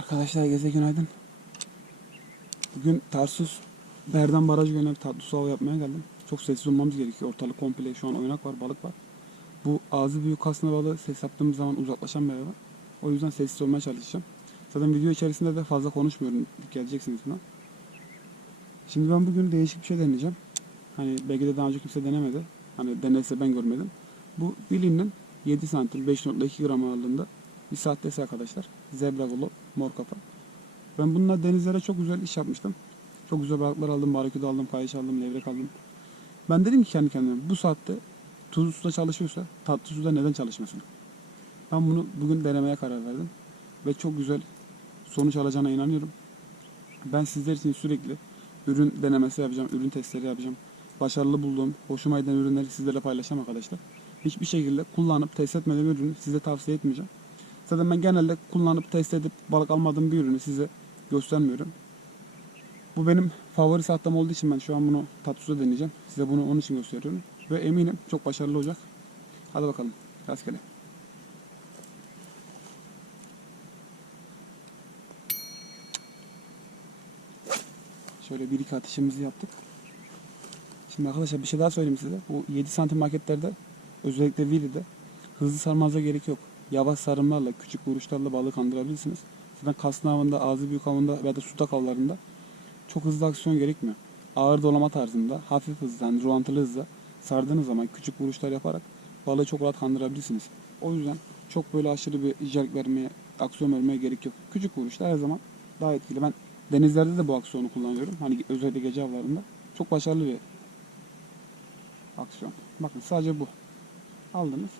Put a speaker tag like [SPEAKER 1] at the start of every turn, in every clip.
[SPEAKER 1] Arkadaşlar herkese günaydın. Bugün Tarsus Berdan Barajı bir tatlı su yapmaya geldim. Çok sessiz olmamız gerekiyor. Ortalık komple şu an oynak var, balık var. Bu ağzı büyük kasna balığı ses yaptığımız zaman uzaklaşan bir hayvan. O yüzden sessiz olmaya çalışacağım. Zaten video içerisinde de fazla konuşmuyorum. Geleceksiniz buna. Şimdi ben bugün değişik bir şey deneyeceğim. Hani belki de daha önce kimse denemedi. Hani denese ben görmedim. Bu Willy'nin 7 santim 5.2 gram ağırlığında bir sahtesi arkadaşlar. Zebra golo, mor kafa. Ben bununla denizlere çok güzel iş yapmıştım. Çok güzel balıklar aldım, baraküda aldım, kayış aldım, levrek aldım. Ben dedim ki kendi kendime bu saatte tuzlu suda çalışıyorsa tatlı suda neden çalışmasın? Ben bunu bugün denemeye karar verdim. Ve çok güzel sonuç alacağına inanıyorum. Ben sizler için sürekli ürün denemesi yapacağım, ürün testleri yapacağım. Başarılı bulduğum, hoşuma giden ürünleri sizlerle paylaşacağım arkadaşlar. Hiçbir şekilde kullanıp test etmediğim ürünü size tavsiye etmeyeceğim. Zaten ben genelde kullanıp test edip balık almadığım bir ürünü size göstermiyorum. Bu benim favori saatim olduğu için ben şu an bunu tatlısuda deneyeceğim. Size bunu onun için gösteriyorum. Ve eminim çok başarılı olacak. Hadi bakalım. Rastgele. Şöyle bir iki atışımızı yaptık. Şimdi arkadaşlar bir şey daha söyleyeyim size. Bu 7 santim marketlerde özellikle Willy'de hızlı sarmanıza gerek yok. Yavaş sarımlarla, küçük vuruşlarla balığı kandırabilirsiniz. Zaten kasna avında, ağzı büyük avında veya da sudak avlarında çok hızlı aksiyon gerekmiyor. Ağır dolama tarzında, hafif hızlı, yani rolantılı hızla sardığınız zaman küçük vuruşlar yaparak balığı çok rahat kandırabilirsiniz. O yüzden çok böyle aşırı bir jerk vermeye, aksiyon vermeye gerek yok. Küçük vuruşlar her zaman daha etkili. Ben denizlerde de bu aksiyonu kullanıyorum. Hani özellikle gece avlarında. Çok başarılı bir aksiyon. Bakın sadece bu. Aldınız.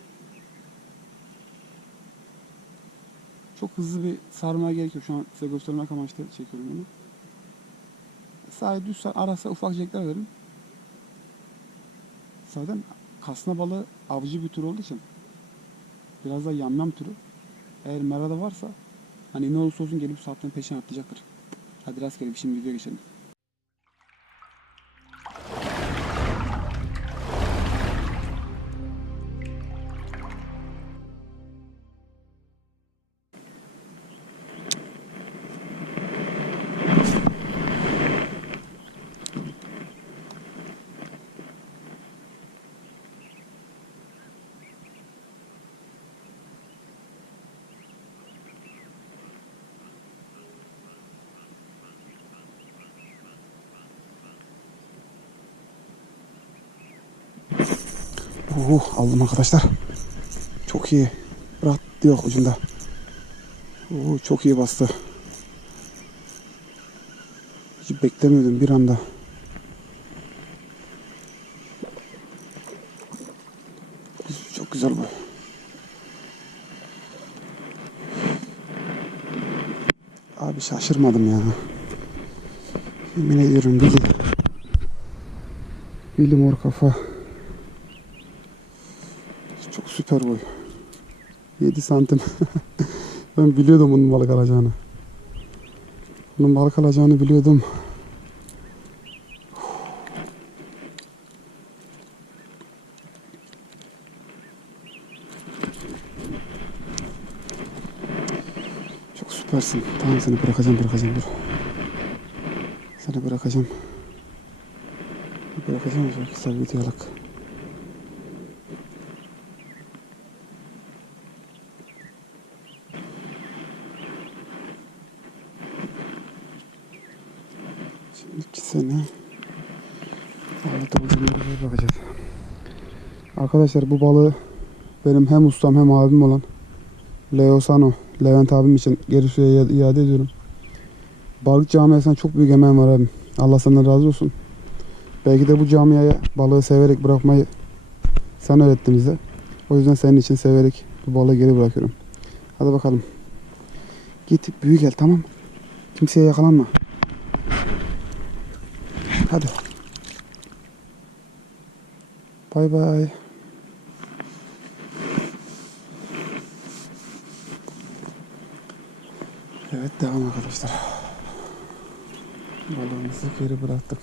[SPEAKER 1] Çok hızlı bir sarmaya gerek yok. Şu an size göstermek amaçlı çekiyorum bunu. Sadece düz sar, arası ufak jekler verin. Zaten kasna balığı avcı bir tür olduğu için biraz da yamyam türü. Eğer merada varsa hani ne olursa olsun gelip saatten peşine atlayacaktır. Hadi rastgele bir şimdi video geçelim. Uh, aldım arkadaşlar. Çok iyi. Rahat yok ucunda. Uh, çok iyi bastı. Hiç beklemiyordum bir anda. Çok güzel bu. Abi şaşırmadım ya. Yemin ediyorum Billy. Billy mor kafa. Çok süper boy. 7 santim. ben biliyordum bunun balık alacağını. Bunun balık alacağını biliyordum. Çok süpersin. Tamam seni bırakacağım bırakacağım dur. Seni bırakacağım. Bırakacağım kısa bir videoluk. Bulunduğuna bakacağız. Arkadaşlar bu balığı benim hem ustam hem abim olan Leo Sano, Levent abim için geri suya iade ediyorum. Balık camiasına çok büyük emeğim var abim. Allah senden razı olsun. Belki de bu camiaya balığı severek bırakmayı sen öğrettin bize. O yüzden senin için severek bu balığı geri bırakıyorum. Hadi bakalım. Git büyü gel tamam? Kimseye yakalanma. Hadi. Bay bay. Evet devam arkadaşlar. Balığımızı geri bıraktık.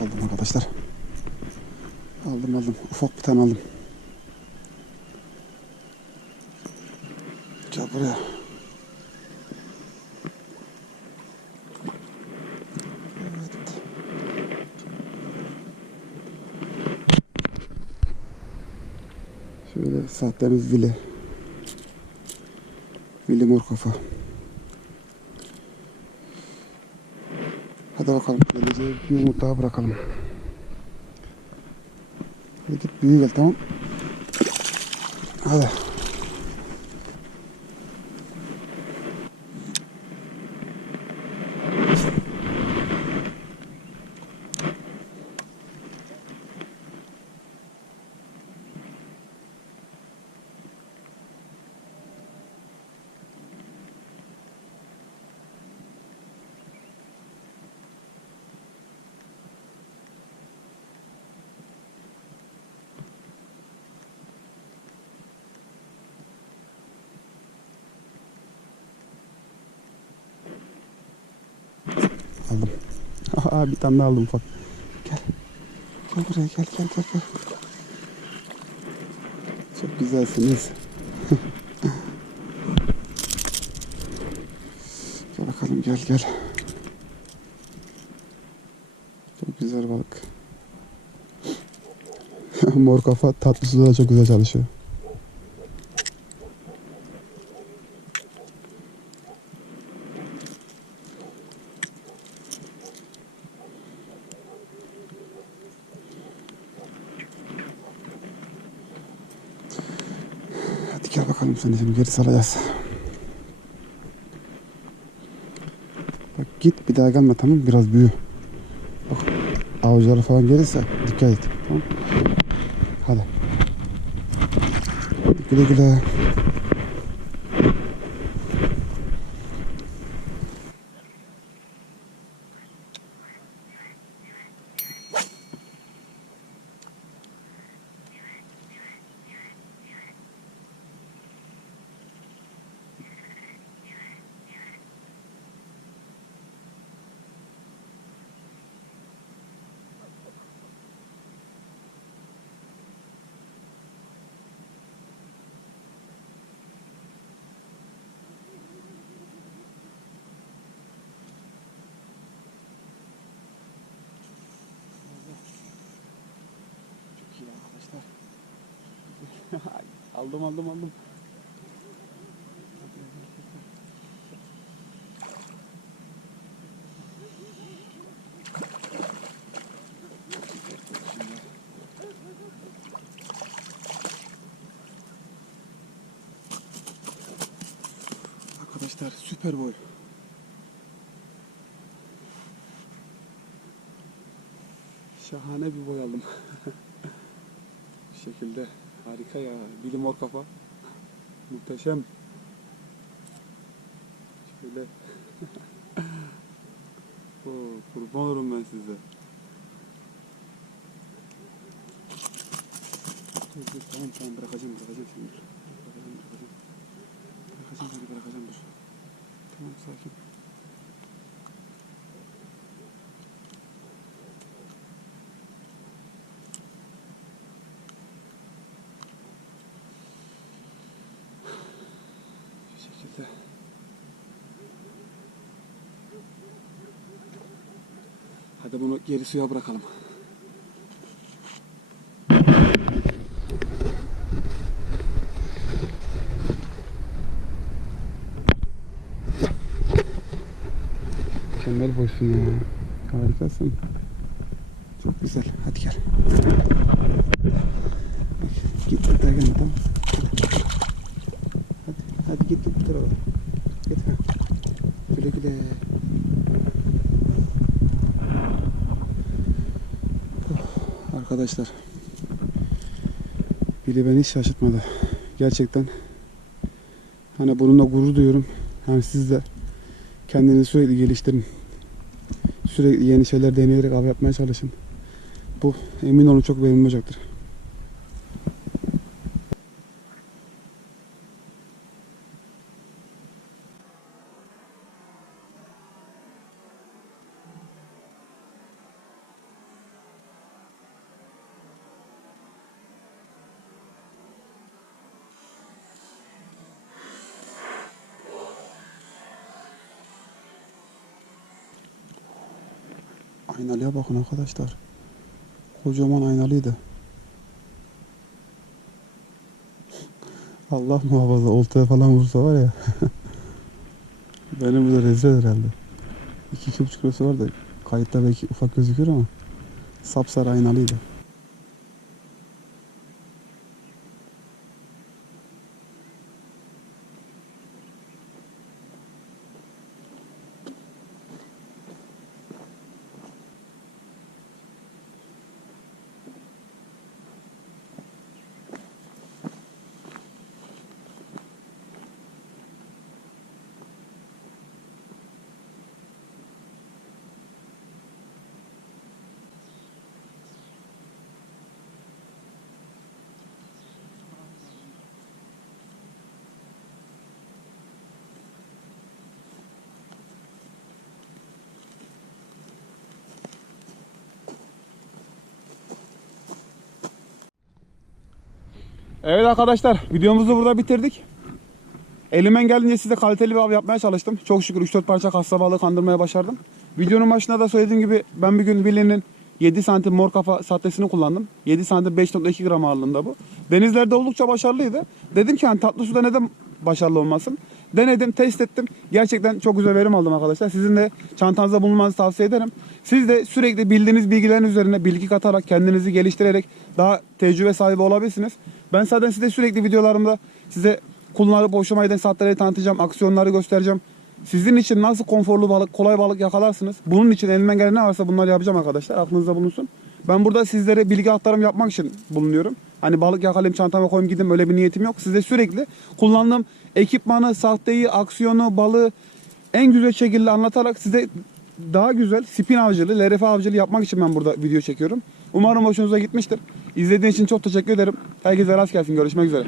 [SPEAKER 1] Aldım arkadaşlar. Aldım aldım. Ufak bir tane aldım. Gel buraya. Şöyle saatlerimiz Vili. Vili mor kafa. Hadi bakalım. Geleceğe bir umut daha bırakalım. Hadi git büyü gel tamam. Hadi. Aldım. Aa, bir tane daha aldım ufak. Gel. Gel buraya gel gel gel gel. Çok güzelsiniz. gel bakalım gel gel. Çok güzel balık. Mor kafa tatlı suda da çok güzel çalışıyor. Seni şimdi geri salacağız. Bak git bir daha gelme tamam? Biraz büyü. Bak avcılara falan gelirse dikkat et. Tamam Hadi. Güle güle. aldım aldım aldım. Arkadaşlar süper boy. Şahane bir boy aldım. Bu şekilde harika ya. Bilim mor kafa. Muhteşem. Şöyle. Oo, kurban olurum ben size. Dur dur tamam tamam bırakacağım bırakacağım dur. Bırakacağım bırakacağım. Bırakacağım bırakacağım dur. Tamam sakin. Şu şekilde. Hadi bunu geri suya bırakalım. Mükemmel boysun ya. Harikasın. Çok güzel. Hadi gel. Git git. Hadi, hadi git bu tarafa. Git ha. Güle güle. Oh, Arkadaşlar. Bili beni şaşırtmadı. Gerçekten. Hani bununla gurur duyuyorum. Yani siz de kendinizi sürekli geliştirin. Sürekli yeni şeyler deneyerek av yapmaya çalışın. Bu emin olun çok verimli olacaktır. Aynalıya bakın arkadaşlar. Kocaman aynalıydı. Allah muhafaza oltaya falan vursa var ya. Benim burada rezil eder herhalde. 2-2,5 kilosu var da kayıtta belki ufak gözüküyor ama sapsarı aynalıydı. Evet arkadaşlar videomuzu burada bitirdik. Elimden geldiğince size kaliteli bir av yapmaya çalıştım. Çok şükür 3-4 parça kassa balığı kandırmaya başardım. Videonun başında da söylediğim gibi ben bir gün Billy'nin 7 santim mor kafa sahtesini kullandım. 7 santim 5.2 gram ağırlığında bu. Denizlerde oldukça başarılıydı. Dedim ki hani tatlı suda neden başarılı olmasın? Denedim, test ettim. Gerçekten çok güzel verim aldım arkadaşlar. Sizin de çantanızda bulunmanızı tavsiye ederim. Siz de sürekli bildiğiniz bilgilerin üzerine bilgi katarak, kendinizi geliştirerek daha tecrübe sahibi olabilirsiniz. Ben zaten size sürekli videolarımda size kullanıp hoşuma giden saatleri tanıtacağım, aksiyonları göstereceğim. Sizin için nasıl konforlu balık, kolay balık yakalarsınız? Bunun için elimden gelen ne varsa bunları yapacağım arkadaşlar. Aklınızda bulunsun. Ben burada sizlere bilgi aktarım yapmak için bulunuyorum. Hani balık yakalayayım çantama koyayım gideyim öyle bir niyetim yok. Size sürekli kullandığım ekipmanı, sahteyi, aksiyonu, balığı en güzel şekilde anlatarak size daha güzel spin avcılığı, LRF avcılığı yapmak için ben burada video çekiyorum. Umarım hoşunuza gitmiştir. İzlediğiniz için çok teşekkür ederim. Herkese rast gelsin. Görüşmek üzere.